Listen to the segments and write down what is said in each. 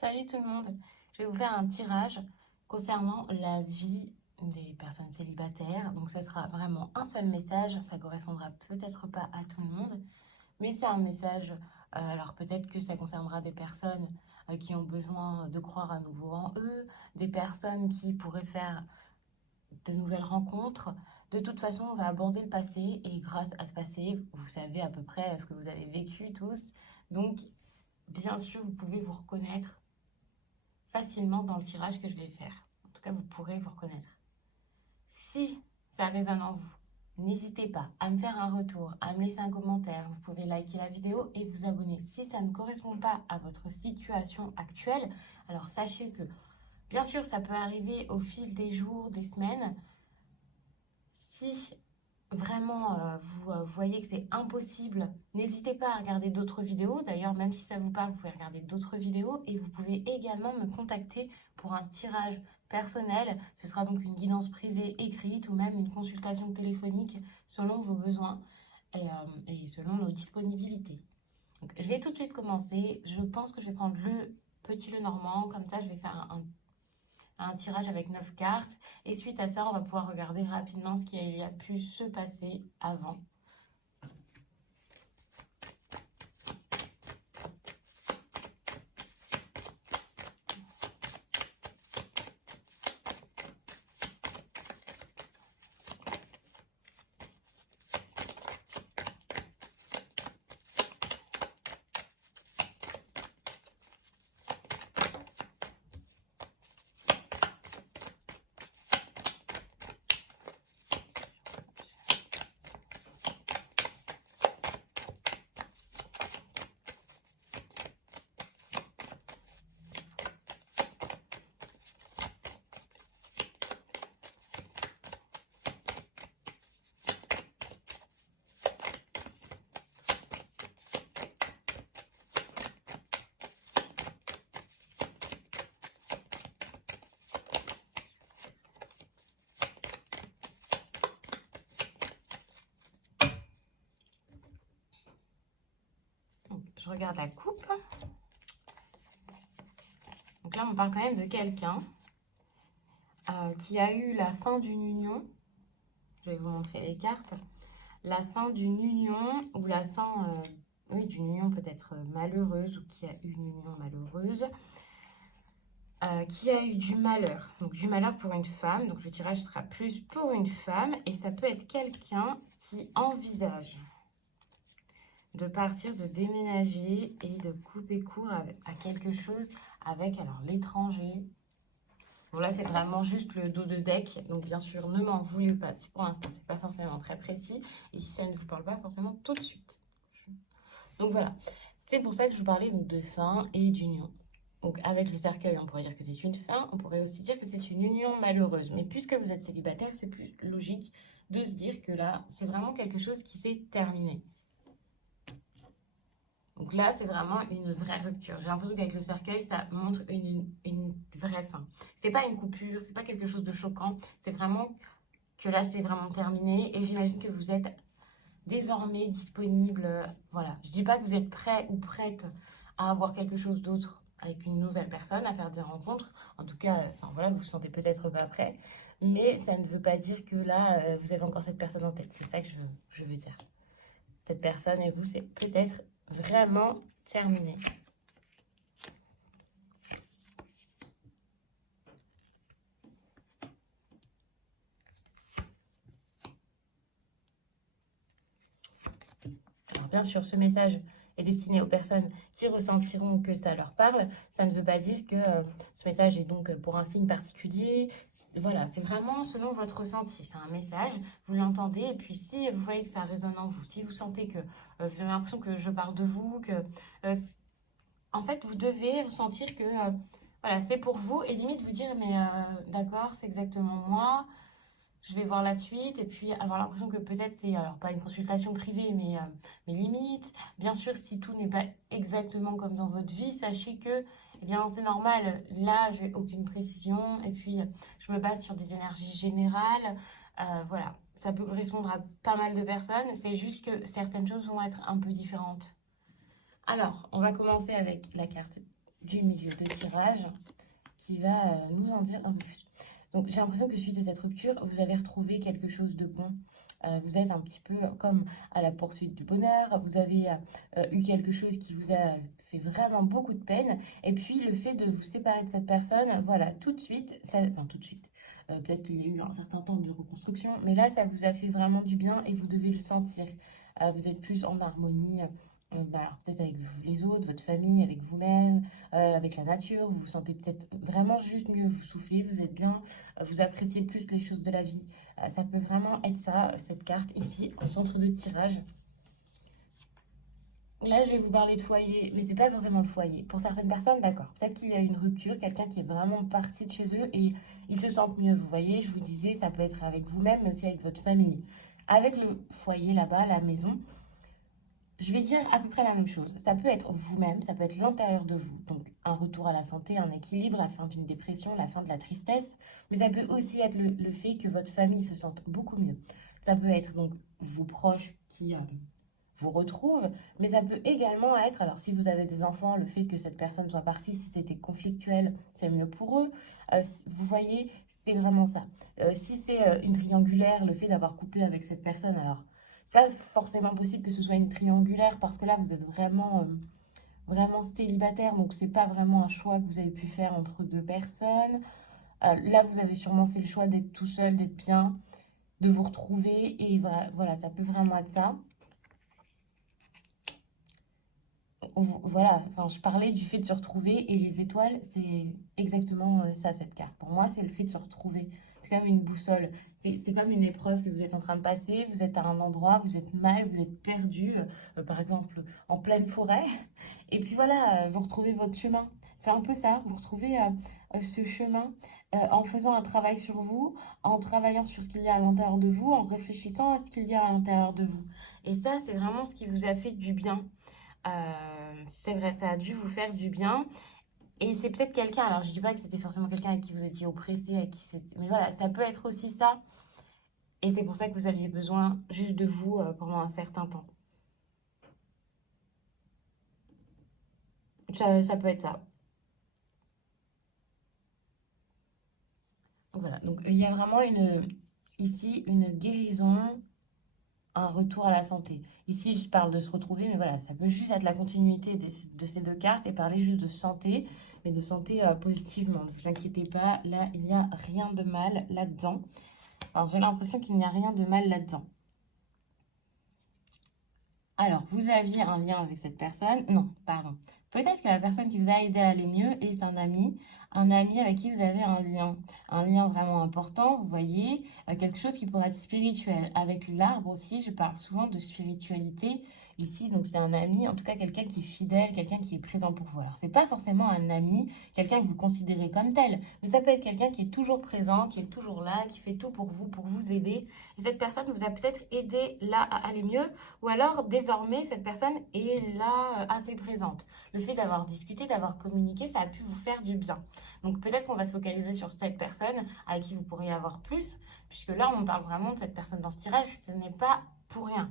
Salut tout le monde, je vais vous faire un tirage concernant la vie des personnes célibataires. Donc ce sera vraiment un seul message, ça correspondra peut-être pas à tout le monde, mais c'est un message, alors peut-être que ça concernera des personnes qui ont besoin de croire à nouveau en eux, des personnes qui pourraient faire de nouvelles rencontres. De toute façon, on va aborder le passé et grâce à ce passé, vous savez à peu près ce que vous avez vécu tous. Donc bien sûr, vous pouvez vous reconnaître facilement dans le tirage que je vais faire. En tout cas, vous pourrez vous reconnaître. Si ça résonne en vous, n'hésitez pas à me faire un retour, à me laisser un commentaire. Vous pouvez liker la vidéo et vous abonner. Si ça ne correspond pas à votre situation actuelle, alors sachez que, bien sûr, ça peut arriver au fil des jours, des semaines. Si vraiment vous voyez que c'est impossible, n'hésitez pas à regarder d'autres vidéos. D'ailleurs, même si ça vous parle, vous pouvez regarder d'autres vidéos et vous pouvez également me contacter pour un tirage personnel. Ce sera donc une guidance privée écrite ou même une consultation téléphonique selon vos besoins et selon nos disponibilités. Donc, je vais tout de suite commencer. Je pense que je vais prendre le petit Lenormand. Comme ça, je vais faire un tirage avec 9 cartes. Et suite à ça, on va pouvoir regarder rapidement ce qui a pu se passer avant. Je regarde la coupe. Donc là, on parle quand même de quelqu'un qui a eu la fin d'une union. Je vais vous montrer les cartes. La fin d'une union ou la fin, oui, d'une union peut-être malheureuse ou qui a eu une union malheureuse. Qui a eu du malheur. Donc du malheur pour une femme. Donc le tirage sera plus pour une femme. Et ça peut être quelqu'un qui envisage de partir, de déménager et de couper court à quelque chose avec alors l'étranger. Bon là c'est vraiment juste le dos de deck, donc bien sûr ne m'en voulez pas si pour l'instant c'est pas forcément très précis et si ça ne vous parle pas forcément tout de suite. Donc voilà, c'est pour ça que je vous parlais donc de fin et d'union. Donc avec le cercueil on pourrait dire que c'est une fin, on pourrait aussi dire que c'est une union malheureuse, mais puisque vous êtes célibataire c'est plus logique de se dire que là c'est vraiment quelque chose qui s'est terminé. Donc là, c'est vraiment une vraie rupture. J'ai l'impression qu'avec le cercueil, ça montre une vraie fin. C'est pas une coupure, c'est pas quelque chose de choquant. C'est vraiment que là, c'est vraiment terminé. Et j'imagine que vous êtes désormais disponible. Voilà. Je dis pas que vous êtes prêt ou prête à avoir quelque chose d'autre avec une nouvelle personne, à faire des rencontres. En tout cas, enfin voilà, vous vous sentez peut-être pas prêt. Mais ça ne veut pas dire que là, vous avez encore cette personne en tête. C'est ça que je veux dire. Cette personne et vous, c'est peut-être vraiment terminé. Alors bien sûr, ce message est destiné aux personnes qui ressentiront que ça leur parle. Ça ne veut pas dire que ce message est donc pour un signe particulier. Voilà, c'est vraiment selon votre ressenti. C'est un message, vous l'entendez, et puis si vous voyez que ça résonne en vous, si vous sentez que vous avez l'impression que je parle de vous, que en fait, vous devez ressentir que voilà, c'est pour vous et limite vous dire mais d'accord, c'est exactement moi. Je vais voir la suite et puis avoir l'impression que peut-être c'est alors pas une consultation privée mais limite. Bien sûr, si tout n'est pas exactement comme dans votre vie, sachez que eh bien c'est normal. Là, j'ai aucune précision et puis je me base sur des énergies générales. Voilà, ça peut correspondre à pas mal de personnes. C'est juste que certaines choses vont être un peu différentes. Alors, on va commencer avec la carte du milieu de tirage qui va nous en dire un peu plus. Donc j'ai l'impression que suite à cette rupture, vous avez retrouvé quelque chose de bon. Vous êtes un petit peu comme à la poursuite du bonheur, vous avez eu quelque chose qui vous a fait vraiment beaucoup de peine, et puis le fait de vous séparer de cette personne, voilà, tout de suite, enfin tout de suite, peut-être qu'il y a eu un certain temps de reconstruction, mais là ça vous a fait vraiment du bien et vous devez le sentir. Vous êtes plus en harmonie, alors peut-être avec les autres, votre famille, avec vous-même, avec la nature, vous vous sentez peut-être vraiment juste mieux, vous soufflez, vous êtes bien, vous appréciez plus les choses de la vie. Ça peut vraiment être ça, cette carte ici, au centre de tirage. Là, je vais vous parler de foyer, mais c'est pas forcément le foyer. Pour certaines personnes, d'accord, peut-être qu'il y a une rupture, quelqu'un qui est vraiment parti de chez eux et ils se sentent mieux. Vous voyez, je vous disais, ça peut être avec vous-même, mais aussi avec votre famille. Avec le foyer là-bas, la maison, je vais dire à peu près la même chose. Ça peut être vous-même, ça peut être l'intérieur de vous. Donc un retour à la santé, un équilibre, la fin d'une dépression, la fin de la tristesse. Mais ça peut aussi être le fait que votre famille se sente beaucoup mieux. Ça peut être donc vos proches qui vous retrouvent. Mais ça peut également être, alors si vous avez des enfants, le fait que cette personne soit partie, si c'était conflictuel, c'est mieux pour eux. Vous voyez, c'est vraiment ça. Si c'est une triangulaire, le fait d'avoir coupé avec cette personne, alors c'est pas forcément possible que ce soit une triangulaire parce que là vous êtes vraiment célibataire, donc c'est pas vraiment un choix que vous avez pu faire entre deux personnes. Là vous avez sûrement fait le choix d'être tout seul, d'être bien, de vous retrouver et voilà, ça peut vraiment être ça. Voilà, enfin je parlais du fait de se retrouver et les étoiles, c'est exactement ça cette carte. Pour moi, c'est le fait de se retrouver. C'est comme une boussole. C'est comme une épreuve que vous êtes en train de passer. Vous êtes à un endroit, vous êtes mal, vous êtes perdu, par exemple en pleine forêt. Et puis voilà, vous retrouvez votre chemin. C'est un peu ça. Vous retrouvez ce chemin en faisant un travail sur vous, en travaillant sur ce qu'il y a à l'intérieur de vous, en réfléchissant à ce qu'il y a à l'intérieur de vous. Et ça, c'est vraiment ce qui vous a fait du bien. C'est vrai, ça a dû vous faire du bien. Et c'est peut-être quelqu'un, alors je dis pas que c'était forcément quelqu'un avec qui vous étiez oppressé, avec qui mais voilà, ça peut être aussi ça. Et c'est pour ça que vous aviez besoin juste de vous pendant un certain temps. Ça peut être ça. Donc voilà, donc il y a vraiment ici une guérison, un retour à la santé. Ici, je parle de se retrouver, mais voilà, ça peut juste être la continuité de ces deux cartes et parler juste de santé, mais de santé positivement. Ne vous inquiétez pas, là, il n'y a rien de mal là-dedans. Alors, j'ai l'impression qu'il n'y a rien de mal là-dedans. Alors, vous aviez un lien avec cette personne. Non, pardon. Peut-être que la personne qui vous a aidé à aller mieux est un ami avec qui vous avez un lien vraiment important, vous voyez, quelque chose qui pourrait être spirituel. Avec l'arbre aussi, je parle souvent de spiritualité ici, donc c'est un ami, en tout cas quelqu'un qui est fidèle, quelqu'un qui est présent pour vous. Alors, c'est pas forcément un ami, quelqu'un que vous considérez comme tel, mais ça peut être quelqu'un qui est toujours présent, qui est toujours là, qui fait tout pour vous aider. Et cette personne vous a peut-être aidé là à aller mieux, ou alors désormais cette personne est là assez présente. Le fait d'avoir discuté, d'avoir communiqué, ça a pu vous faire du bien. Donc peut-être qu'on va se focaliser sur cette personne avec qui vous pourriez avoir plus, puisque là on parle vraiment de cette personne dans ce tirage, ce n'est pas pour rien.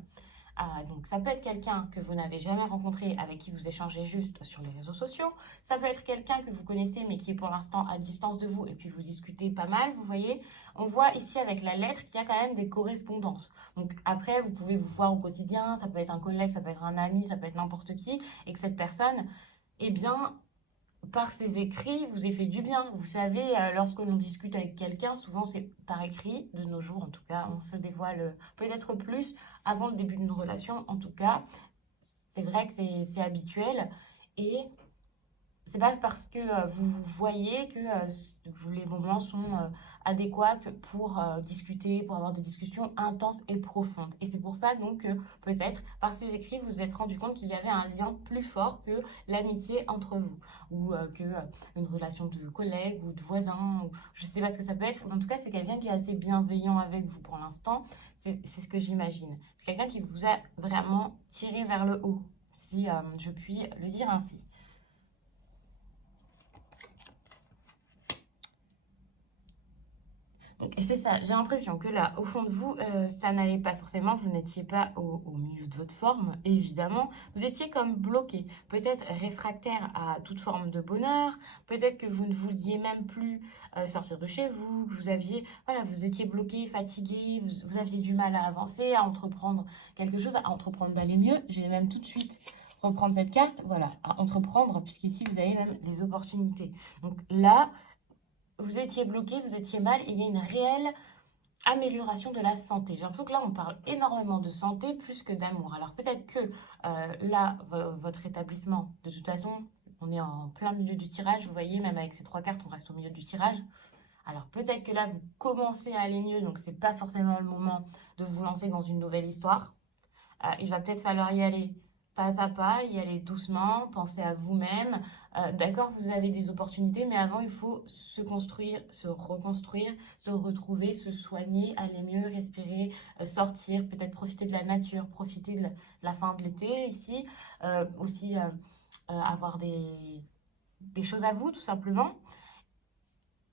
Donc ça peut être quelqu'un que vous n'avez jamais rencontré, avec qui vous échangez juste sur les réseaux sociaux. Ça peut être quelqu'un que vous connaissez mais qui est pour l'instant à distance de vous et puis vous discutez pas mal, vous voyez. On voit ici avec la lettre qu'il y a quand même des correspondances. Donc après, vous pouvez vous voir au quotidien, ça peut être un collègue, ça peut être un ami, ça peut être n'importe qui, et que cette personne, eh bien, par ses écrits, vous ait fait du bien. Vous savez, lorsque l'on discute avec quelqu'un, souvent c'est par écrit, de nos jours en tout cas, on se dévoile peut-être plus avant le début d'une relation. En tout cas, c'est vrai que c'est habituel. Et c'est pas parce que vous voyez que les moments sont adéquats pour discuter, pour avoir des discussions intenses et profondes. Et c'est pour ça donc que peut-être par ces écrits vous vous êtes rendu compte qu'il y avait un lien plus fort que l'amitié entre vous ou que une relation de collègue ou de voisin. Ou, je sais pas ce que ça peut être. En tout cas, c'est quelqu'un qui est assez bienveillant avec vous pour l'instant. C'est ce que j'imagine. C'est quelqu'un qui vous a vraiment tiré vers le haut, si je puis le dire ainsi. Donc Et c'est ça, j'ai l'impression que là, au fond de vous, ça n'allait pas forcément, vous n'étiez pas au milieu de votre forme, évidemment. Vous étiez comme bloqué, peut-être réfractaire à toute forme de bonheur, peut-être que vous ne vouliez même plus sortir de chez vous, que vous aviez, voilà, vous étiez bloqué, fatigué, vous aviez du mal à avancer, à entreprendre quelque chose, à entreprendre d'aller mieux. J'ai même tout de suite reprendre cette carte, voilà, à entreprendre, puisqu'ici vous avez même les opportunités. Donc là, vous étiez bloqué, vous étiez mal, et il y a une réelle amélioration de la santé. J'ai l'impression que là, on parle énormément de santé plus que d'amour. Alors peut-être que là, votre établissement, de toute façon, on est en plein milieu du tirage, vous voyez, même avec ces trois cartes, on reste au milieu du tirage. Alors peut-être que là, vous commencez à aller mieux, donc c'est pas forcément le moment de vous lancer dans une nouvelle histoire. Il va peut-être falloir y aller pas à pas, y aller doucement, penser à vous-même. D'accord, vous avez des opportunités, mais avant, il faut se construire, se reconstruire, se retrouver, se soigner, aller mieux, respirer, sortir, peut-être profiter de la nature, profiter de la fin de l'été ici, aussi avoir des choses à vous, tout simplement.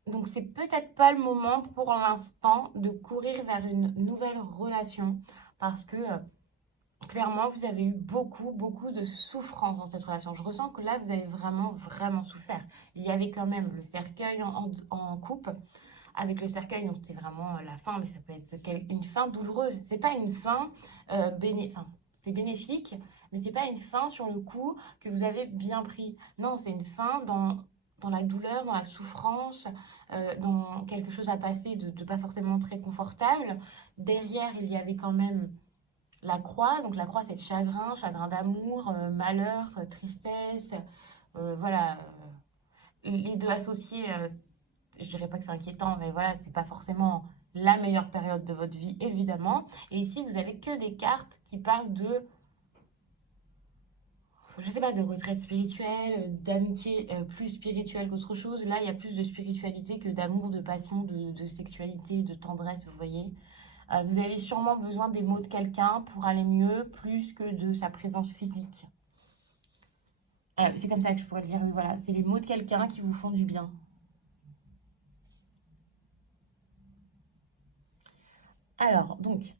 Donc, c'est peut-être pas le moment pour l'instant de courir vers une nouvelle relation parce que clairement, vous avez eu beaucoup de souffrance dans cette relation. Je ressens que là, vous avez vraiment souffert. Il y avait quand même le cercueil en couple. Avec le cercueil, donc c'est vraiment la fin, mais ça peut être une fin douloureuse. C'est pas une fin enfin, c'est bénéfique, mais c'est pas une fin sur le coup que vous avez bien pris. Non, c'est une fin dans la douleur, dans la souffrance, dans quelque chose à passer de pas forcément très confortable. Derrière, il y avait quand même la croix. Donc la croix, c'est le chagrin, chagrin d'amour, malheur, tristesse. Voilà, les deux associés, je dirais pas que c'est inquiétant, mais voilà, c'est pas forcément la meilleure période de votre vie, évidemment. Et ici, vous avez que des cartes qui parlent de, je sais pas, de retraite spirituelle, d'amitié plus spirituelle qu'autre chose. Là, il y a plus de spiritualité que d'amour, de passion, de sexualité, de tendresse, vous voyez. Vous avez sûrement besoin des mots de quelqu'un pour aller mieux, plus que de sa présence physique. C'est comme ça que je pourrais le dire, oui, voilà. C'est les mots de quelqu'un qui vous font du bien. Alors, donc,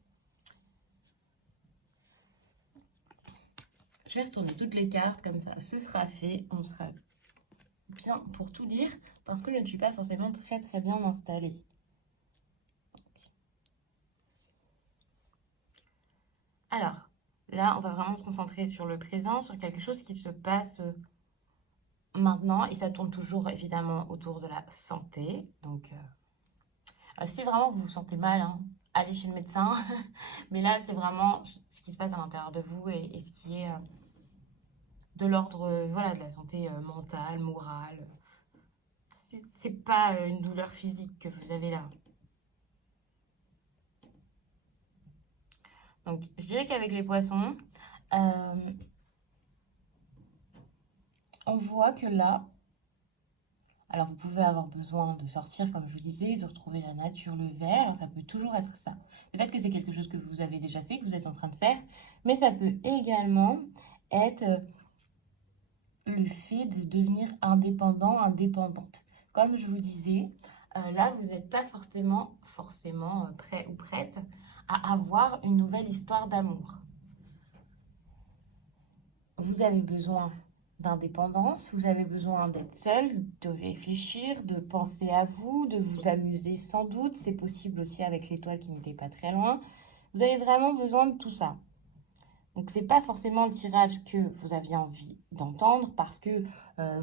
je vais retourner toutes les cartes, comme ça, ce sera fait. On sera bien pour tout lire, parce que je ne suis pas forcément très bien installée. Alors, là, on va vraiment se concentrer sur le présent, sur quelque chose qui se passe maintenant, et ça tourne toujours évidemment autour de la santé. Donc, si vraiment vous vous sentez mal, hein, allez chez le médecin. Mais là, c'est vraiment ce qui se passe à l'intérieur de vous et ce qui est de l'ordre voilà, de la santé mentale, morale. C'est pas une douleur physique que vous avez là. Donc, je dirais qu'avec les poissons, euh, on voit que là, alors vous pouvez avoir besoin de sortir, comme je vous disais, de retrouver la nature, le vert, ça peut toujours être ça. Peut-être que c'est quelque chose que vous avez déjà fait, que vous êtes en train de faire, mais ça peut également être le fait de devenir indépendant, indépendante. Comme je vous disais, là, vous n'êtes pas forcément prêt ou prête à avoir une nouvelle histoire d'amour. Vous avez besoin d'indépendance, vous avez besoin d'être seul, de réfléchir, de penser à vous, de vous amuser sans doute. C'est possible aussi avec l'étoile qui n'était pas très loin. Vous avez vraiment besoin de tout ça. Donc c'est pas forcément le tirage que vous aviez envie d'entendre parce que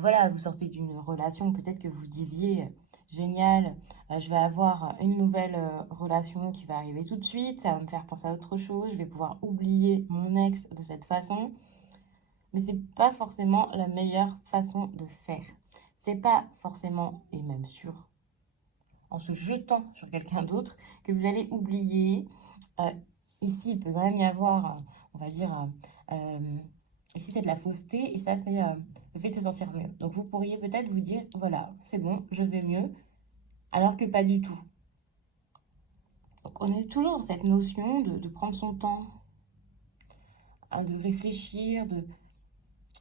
voilà, vous sortez d'une relation, peut-être que vous disiez génial, je vais avoir une nouvelle relation qui va arriver tout de suite, ça va me faire penser à autre chose, je vais pouvoir oublier mon ex de cette façon. Mais c'est pas forcément la meilleure façon de faire. C'est pas forcément, et même sûr, en se jetant sur quelqu'un d'autre, que vous allez oublier. Euh, Ici, il peut quand même y avoir, on va dire, ici c'est de la fausseté, et ça c'est le fait de se sentir mieux. Donc vous pourriez peut-être vous dire, voilà, c'est bon, je vais mieux, alors que pas du tout. Donc on est toujours dans cette notion de prendre son temps, de réfléchir,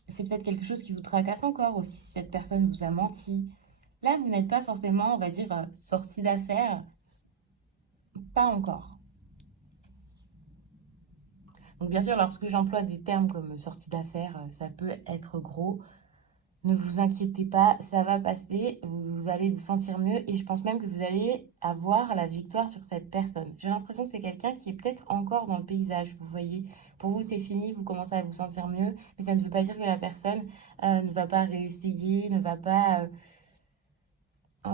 c'est peut-être quelque chose qui vous tracasse encore aussi, si cette personne vous a menti. Là, vous n'êtes pas forcément, on va dire, sorti d'affaire. pas encore. Donc bien sûr, lorsque j'emploie des termes comme sortie d'affaires, ça peut être gros. Ne vous inquiétez pas, ça va passer, vous allez vous sentir mieux et je pense même que vous allez avoir la victoire sur cette personne. J'ai l'impression que c'est quelqu'un qui est peut-être encore dans le paysage, vous voyez. Pour vous, c'est fini, vous commencez à vous sentir mieux, mais ça ne veut pas dire que la personne ne va pas réessayer, ne va pas...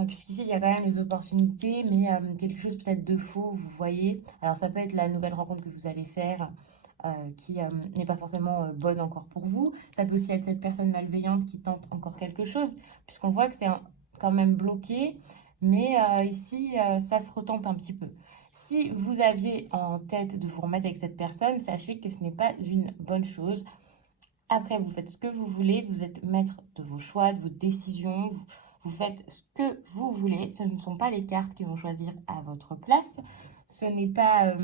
puisqu'ici, il y a quand même les opportunités, mais quelque chose peut-être de faux, vous voyez. Alors ça peut être la nouvelle rencontre que vous allez faire, qui n'est pas forcément bonne encore pour vous. Ça peut aussi être cette personne malveillante qui tente encore quelque chose, puisqu'on voit que c'est quand même bloqué, mais ici, ça se retente un petit peu. Si vous aviez en tête de vous remettre avec cette personne, sachez que ce n'est pas une bonne chose. Après, vous faites ce que vous voulez, vous êtes maître de vos choix, de vos décisions, vous faites ce que vous voulez. Ce ne sont pas les cartes qui vont choisir à votre place. Ce n'est pas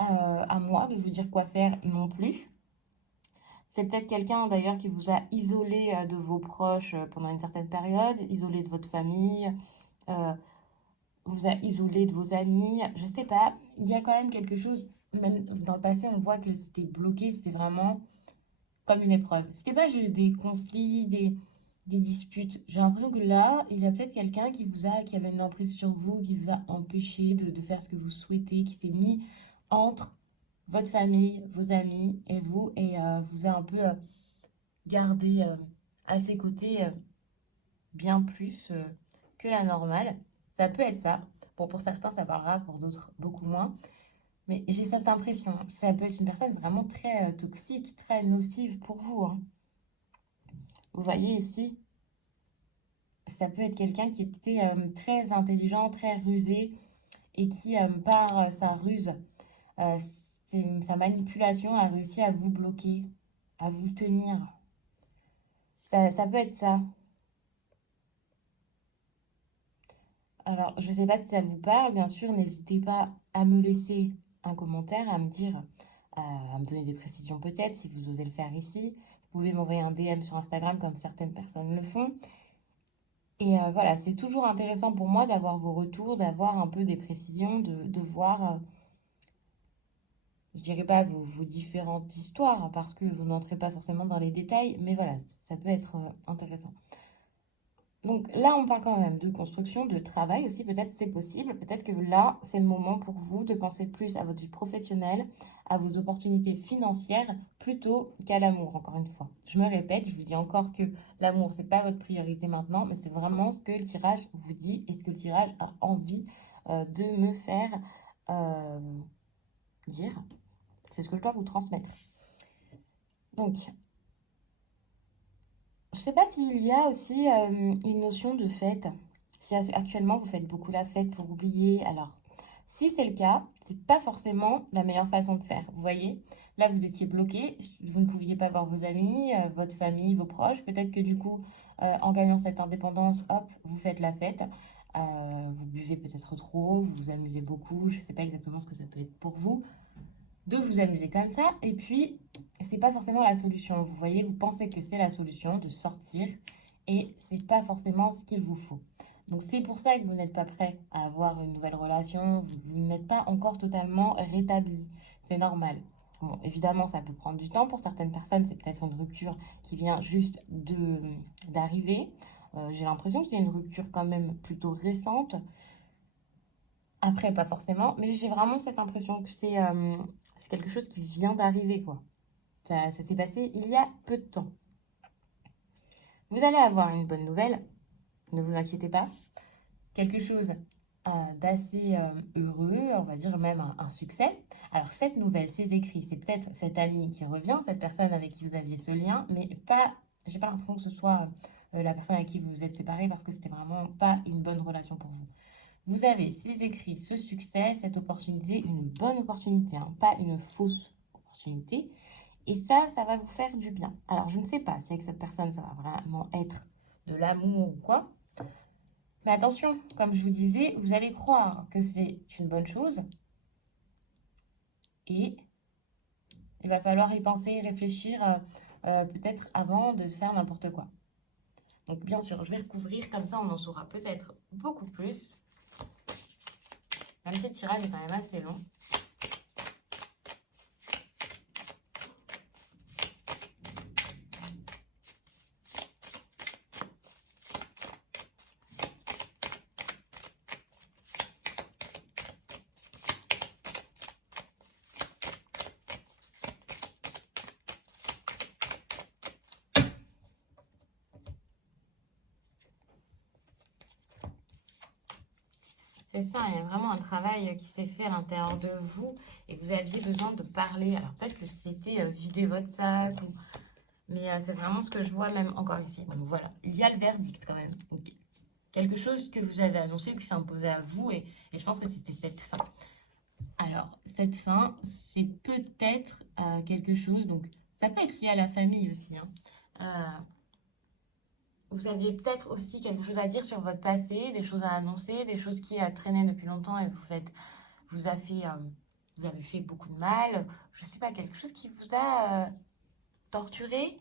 à moi de vous dire quoi faire non plus. C'est peut-être quelqu'un d'ailleurs qui vous a isolé de vos proches pendant une certaine période, isolé de votre famille, euh, vous a isolé de vos amis. Je sais pas, il y a quand même quelque chose, même dans le passé, on voit que c'était bloqué, c'était vraiment comme une épreuve. C'était pas juste des conflits, des disputes. J'ai l'impression que là, il y a peut-être quelqu'un qui avait une emprise sur vous, qui vous a empêché de faire ce que vous souhaitez, qui s'est mis entre votre famille, vos amis et vous, et vous a un peu gardé à ses côtés bien plus que la normale. Ça peut être ça. Bon, pour certains, ça parlera, pour d'autres, beaucoup moins. Mais j'ai cette impression. Ça peut être une personne vraiment très toxique, très nocive pour vous, hein. Vous voyez ici, ça peut être quelqu'un qui était très intelligent, très rusé et qui, par sa ruse, sa manipulation, a réussi à vous bloquer, à vous tenir. Ça peut être ça. Alors, je ne sais pas si ça vous parle, bien sûr, n'hésitez pas à me laisser un commentaire, à me dire, à me donner des précisions peut-être, si vous osez le faire ici. Vous pouvez m'envoyer un DM sur Instagram comme certaines personnes le font. Et voilà, c'est toujours intéressant pour moi d'avoir vos retours, d'avoir un peu des précisions, de voir, je dirais pas vos différentes histoires, hein, parce que vous n'entrez pas forcément dans les détails, mais voilà, ça peut être intéressant. Donc là, on parle quand même de construction, de travail aussi, peut-être c'est possible, peut-être que là, c'est le moment pour vous de penser plus à votre vie professionnelle, à vos opportunités financières, plutôt qu'à l'amour, encore une fois. Je me répète, je vous dis encore que l'amour, c'est pas votre priorité maintenant, mais c'est vraiment ce que le tirage vous dit et ce que le tirage a envie de me faire euh, dire. C'est ce que je dois vous transmettre. Donc, je ne sais pas s'il y a aussi une notion de fête. Si actuellement vous faites beaucoup la fête pour oublier, alors si c'est le cas, c'est pas forcément la meilleure façon de faire. Vous voyez, là vous étiez bloqué, vous ne pouviez pas voir vos amis, votre famille, vos proches. Peut-être que du coup, en gagnant cette indépendance, hop, vous faites la fête. Vous buvez peut-être trop, vous vous amusez beaucoup. Je ne sais pas exactement ce que ça peut être pour vous de vous amuser comme ça. Et puis, c'est pas forcément la solution. Vous voyez, vous pensez que c'est la solution de sortir et c'est pas forcément ce qu'il vous faut. Donc, c'est pour ça que vous n'êtes pas prêt à avoir une nouvelle relation. Vous n'êtes pas encore totalement rétabli. C'est normal. Bon, évidemment, ça peut prendre du temps. Pour certaines personnes, c'est peut-être une rupture qui vient juste d'arriver. J'ai l'impression que c'est une rupture quand même plutôt récente. Après, pas forcément, mais j'ai vraiment cette impression que c'est quelque chose qui vient d'arriver, quoi. Ça s'est passé il y a peu de temps. Vous allez avoir une bonne nouvelle, ne vous inquiétez pas. Quelque chose d'assez heureux, on va dire même un succès. Alors, cette nouvelle, ces écrits, c'est peut-être cet ami qui revient, cette personne avec qui vous aviez ce lien, mais pas, j'ai pas l'impression que ce soit la personne avec qui vous vous êtes séparés parce que c'était vraiment pas une bonne relation pour vous. Vous avez ces écrits, ce succès, cette opportunité, une bonne opportunité, hein, pas une fausse opportunité. Et ça va vous faire du bien. Alors, je ne sais pas si avec cette personne, ça va vraiment être de l'amour ou quoi. Mais attention, comme je vous disais, vous allez croire que c'est une bonne chose. Et il va falloir y penser, y réfléchir peut-être avant de faire n'importe quoi. Donc, bien sûr, je vais recouvrir, comme ça on en saura peut-être beaucoup plus. Même si le tirage est quand même assez long. C'est ça, il y a vraiment un travail qui s'est fait à l'intérieur de vous et vous aviez besoin de parler. Alors peut-être que c'était vider votre sac, mais c'est vraiment ce que je vois même encore ici. Donc voilà, il y a le verdict quand même. Donc, quelque chose que vous avez annoncé, qui s'est imposé à vous et je pense que c'était cette fin. Alors, cette fin, c'est peut-être quelque chose, donc ça peut être lié à la famille aussi, hein. Euh, Vous aviez peut-être aussi quelque chose à dire sur votre passé, des choses à annoncer, des choses qui traînaient depuis longtemps et vous a fait, vous avez fait beaucoup de mal. Je sais pas, quelque chose qui vous a torturé.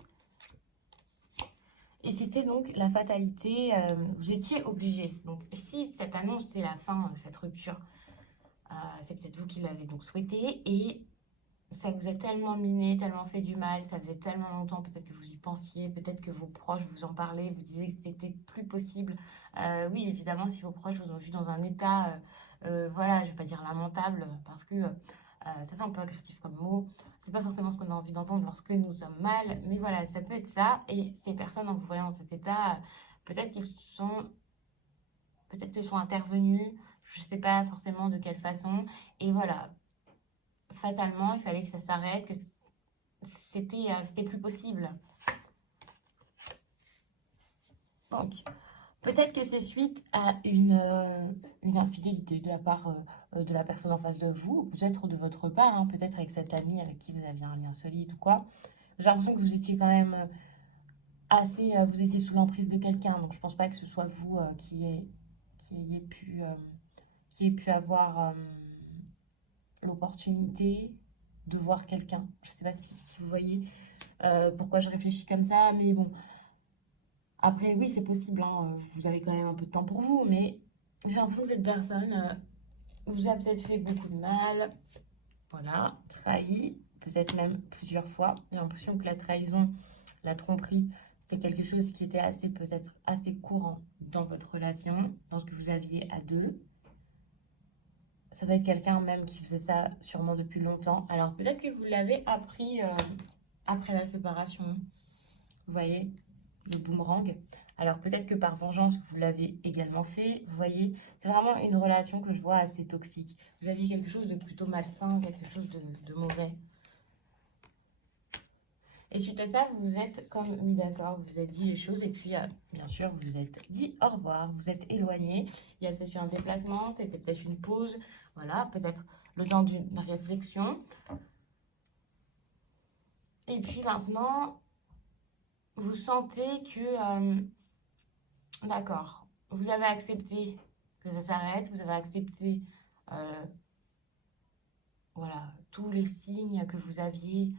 Et c'était donc la fatalité. Vous étiez obligé. Donc, si cette annonce c'est la fin, cette rupture, c'est peut-être vous qui l'avez donc souhaité et ça vous a tellement miné, tellement fait du mal, ça faisait tellement longtemps, peut-être que vous y pensiez, peut-être que vos proches vous en parlaient, vous disiez que c'était plus possible. Oui, évidemment, si vos proches vous ont vu dans un état, voilà, je vais pas dire lamentable, parce que ça fait un peu agressif comme mot. C'est pas forcément ce qu'on a envie d'entendre lorsque nous sommes mal, mais voilà, ça peut être ça. Et ces personnes, en vous voyant dans cet état, peut-être qu'ils sont, peut-être qu'ils sont intervenus, je sais pas forcément de quelle façon. Et voilà, fatalement, il fallait que ça s'arrête, que c'était plus possible. Donc, peut-être que c'est suite à une infidélité de la part de la personne en face de vous, peut-être de votre part, hein, peut-être avec cette amie avec qui vous aviez un lien solide ou quoi. J'ai l'impression que vous étiez quand même assez, vous étiez sous l'emprise de quelqu'un, donc je pense pas que ce soit vous qui ayez qui ait pu avoir l'opportunité de voir quelqu'un. Je sais pas si vous voyez pourquoi je réfléchis comme ça, mais bon. Après, oui, c'est possible, hein, vous avez quand même un peu de temps pour vous, mais j'ai l'impression que cette personne vous a peut-être fait beaucoup de mal, voilà, trahi, peut-être même plusieurs fois. J'ai l'impression que la trahison, la tromperie, c'est quelque chose qui était assez, peut-être assez courant dans votre relation, dans ce que vous aviez à deux. Ça doit être quelqu'un même qui faisait ça sûrement depuis longtemps. Alors peut-être que vous l'avez appris après la séparation. Vous voyez, le boomerang. Alors peut-être que par vengeance, vous l'avez également fait. Vous voyez, c'est vraiment une relation que je vois assez toxique. Vous aviez quelque chose de plutôt malsain, quelque chose de mauvais. Et suite à ça, vous vous êtes comme mis d'accord, vous vous êtes dit les choses et puis bien sûr, vous vous êtes dit au revoir, vous êtes éloigné. Il y a peut-être eu un déplacement, c'était peut-être une pause, voilà, peut-être le temps d'une réflexion. Et puis maintenant, vous sentez que, d'accord, vous avez accepté que ça s'arrête, vous avez accepté euh, voilà, tous les signes que vous aviez,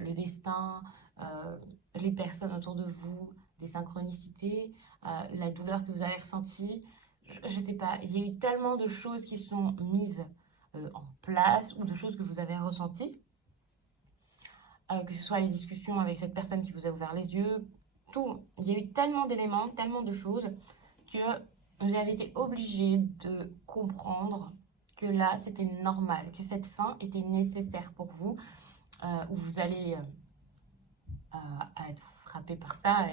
le destin, euh, les personnes autour de vous, des synchronicités, la douleur que vous avez ressentie. Je ne sais pas, il y a eu tellement de choses qui sont mises en place ou de choses que vous avez ressenties, que ce soit les discussions avec cette personne qui vous a ouvert les yeux, tout. Il y a eu tellement d'éléments, tellement de choses que vous avez été obligé de comprendre que là, c'était normal, que cette fin était nécessaire pour vous, où vous allez être frappé par ça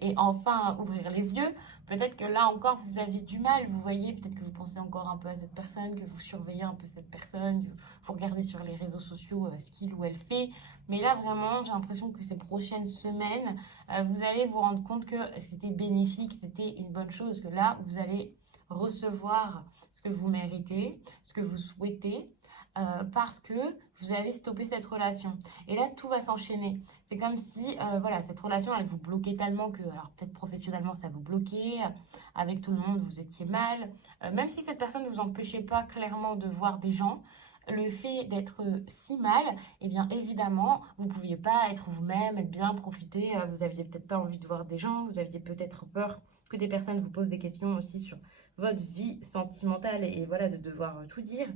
et enfin ouvrir les yeux. Peut-être que là encore, vous aviez du mal, vous voyez, peut-être que vous pensez encore un peu à cette personne, que vous surveillez un peu cette personne, vous regardez sur les réseaux sociaux ce qu'il ou elle fait. Mais là, vraiment, j'ai l'impression que ces prochaines semaines, vous allez vous rendre compte que c'était bénéfique, c'était une bonne chose, que là, vous allez recevoir ce que vous méritez, ce que vous souhaitez, parce que vous avez stoppé cette relation. Et là, tout va s'enchaîner. C'est comme si, voilà, cette relation, elle vous bloquait tellement que, alors peut-être professionnellement, ça vous bloquait, avec tout le monde, vous étiez mal. Même si cette personne ne vous empêchait pas clairement de voir des gens, le fait d'être si mal, eh bien évidemment, vous ne pouviez pas être vous-même, être bien, profiter. Vous aviez peut-être pas envie de voir des gens, vous aviez peut-être peur que des personnes vous posent des questions aussi sur votre vie sentimentale et voilà, de devoir tout dire.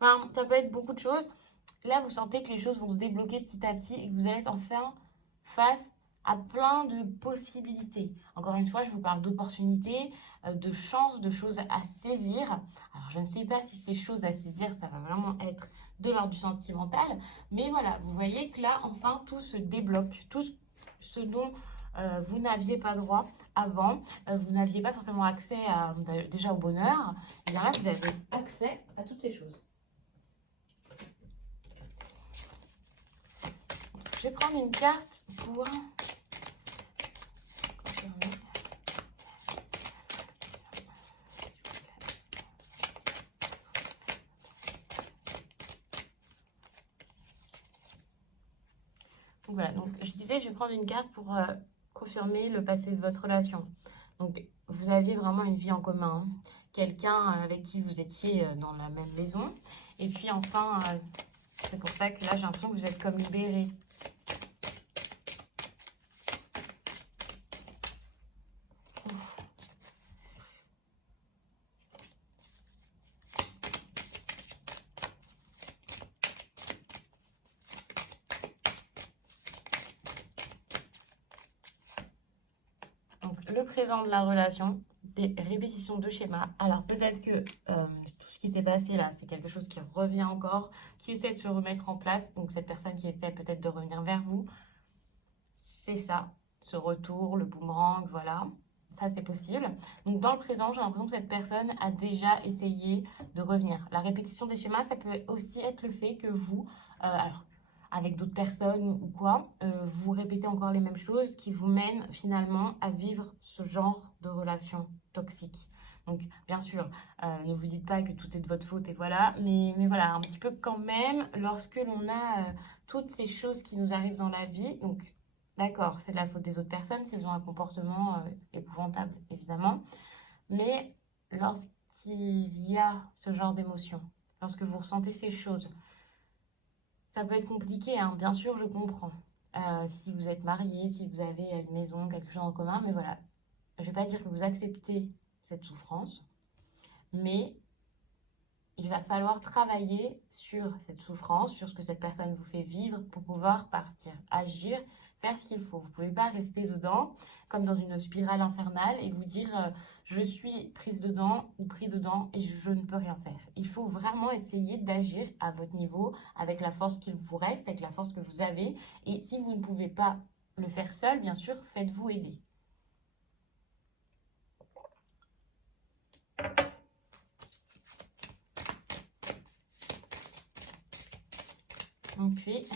Enfin, ça peut être beaucoup de choses. Là, vous sentez que les choses vont se débloquer petit à petit et que vous allez être enfin face à plein de possibilités. Encore une fois, je vous parle d'opportunités, de chances, de choses à saisir. Alors, je ne sais pas si ces choses à saisir, ça va vraiment être de l'ordre du sentimental, mais voilà, vous voyez que là, enfin, tout se débloque. Tout ce dont vous n'aviez pas droit avant, vous n'aviez pas forcément accès déjà au bonheur, et bien là, vous avez accès à toutes ces choses. Je vais prendre une carte pour confirmer. Donc voilà, donc je disais, je vais prendre une carte pour confirmer le passé de votre relation. Donc vous aviez vraiment une vie en commun, hein. Quelqu'un avec qui vous étiez dans la même maison. Et puis enfin, c'est pour ça que là j'ai l'impression que vous êtes comme libérés. Le présent de la relation, des répétitions de schémas. Alors peut-être que tout ce qui s'est passé là, c'est quelque chose qui revient encore, qui essaie de se remettre en place. Donc cette personne qui essaie peut-être de revenir vers vous, c'est ça, ce retour, le boomerang, voilà. Ça, c'est possible. Donc, dans le présent, j'ai l'impression que cette personne a déjà essayé de revenir. La répétition des schémas, ça peut aussi être le fait que vous, alors, avec d'autres personnes ou quoi, vous répétez encore les mêmes choses qui vous mènent finalement à vivre ce genre de relation toxique. Donc, bien sûr, ne vous dites pas que tout est de votre faute et voilà, mais voilà, un petit peu quand même, lorsque l'on a toutes ces choses qui nous arrivent dans la vie, donc d'accord, c'est de la faute des autres personnes s'ils ont un comportement épouvantable, évidemment. Mais lorsqu'il y a ce genre d'émotion, lorsque vous ressentez ces choses, ça peut être compliqué, hein, bien sûr, je comprends. Si vous êtes marié, si vous avez une maison, quelque chose en commun, mais voilà, je ne vais pas dire que vous acceptez cette souffrance, mais il va falloir travailler sur cette souffrance, sur ce que cette personne vous fait vivre pour pouvoir partir, agir, faire ce qu'il faut. Vous ne pouvez pas rester dedans comme dans une spirale infernale et vous dire je suis prise dedans ou pris dedans et je ne peux rien faire. Il faut vraiment essayer d'agir à votre niveau avec la force qu'il vous reste, avec la force que vous avez. Et si vous ne pouvez pas le faire seul, bien sûr, faites-vous aider. Donc, puis,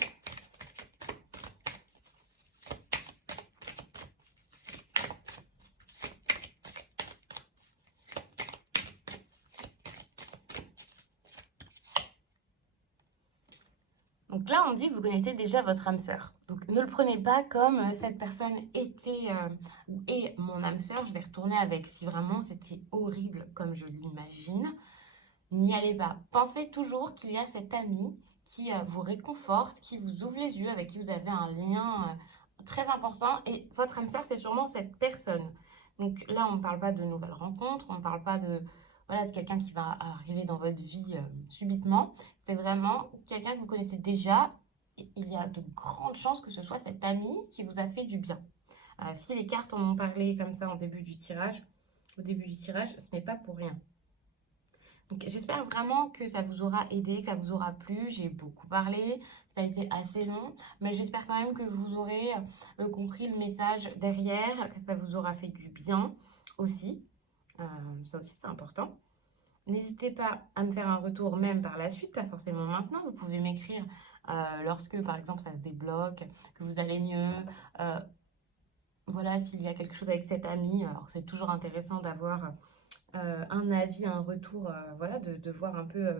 donc là, on dit que vous connaissez déjà votre âme sœur. Donc ne le prenez pas comme cette personne était ou est mon âme sœur, je vais retourner avec. Si vraiment c'était horrible comme je l'imagine, n'y allez pas. Pensez toujours qu'il y a cet ami qui vous réconforte, qui vous ouvre les yeux, avec qui vous avez un lien très important. Et votre âme sœur, c'est sûrement cette personne. Donc là, on ne parle pas de nouvelles rencontres, on ne parle pas de, voilà, de quelqu'un qui va arriver dans votre vie subitement. C'est vraiment quelqu'un que vous connaissez déjà. Et il y a de grandes chances que ce soit cet ami qui vous a fait du bien. Si les cartes en ont parlé comme ça au début du tirage, ce n'est pas pour rien. Donc, j'espère vraiment que ça vous aura aidé, que ça vous aura plu. J'ai beaucoup parlé, ça a été assez long, mais j'espère quand même que vous aurez compris le message derrière, que ça vous aura fait du bien aussi. Ça aussi, c'est important. N'hésitez pas à me faire un retour même par la suite, pas forcément maintenant. Vous pouvez m'écrire lorsque, par exemple, ça se débloque, que vous allez mieux. Voilà, s'il y a quelque chose avec cet ami. Alors, c'est toujours intéressant d'avoir un avis, un retour, voilà, de voir un peu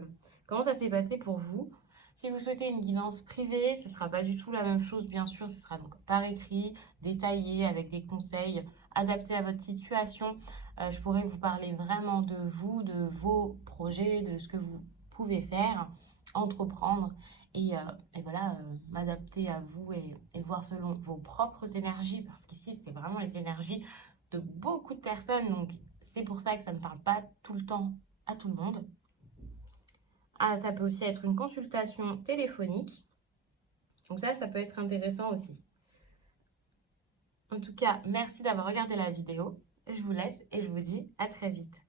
comment ça s'est passé pour vous. Si vous souhaitez une guidance privée, ce ne sera pas du tout la même chose, bien sûr. Ce sera donc par écrit, détaillé, avec des conseils adaptés à votre situation. Je pourrais vous parler vraiment de vous, de vos projets, de ce que vous pouvez faire. entreprendre et voilà, m'adapter à vous et voir selon vos propres énergies, parce qu'ici, c'est vraiment les énergies de beaucoup de personnes, donc c'est pour ça que ça ne parle pas tout le temps à tout le monde. Ah, ça peut aussi être une consultation téléphonique, donc ça peut être intéressant aussi. En tout cas, merci d'avoir regardé la vidéo. Je vous laisse et je vous dis à très vite.